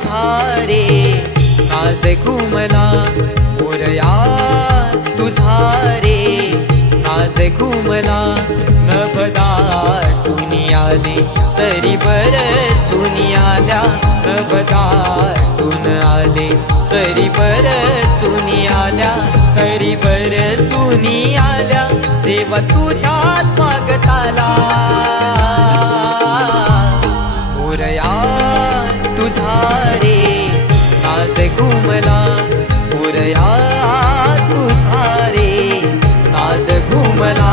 तुझा रे नाद घुमला मोरया तुझा रे नाद घुमला नभदाटून आले सरी बरसून आल्या नभदाटून आले सरी बरसून आल्या सरी बरसून आल्या देवा तुझ्या स्वागताला मोरया तुझा रे नाद घुमला मोरया तुझा रे नाद घुमला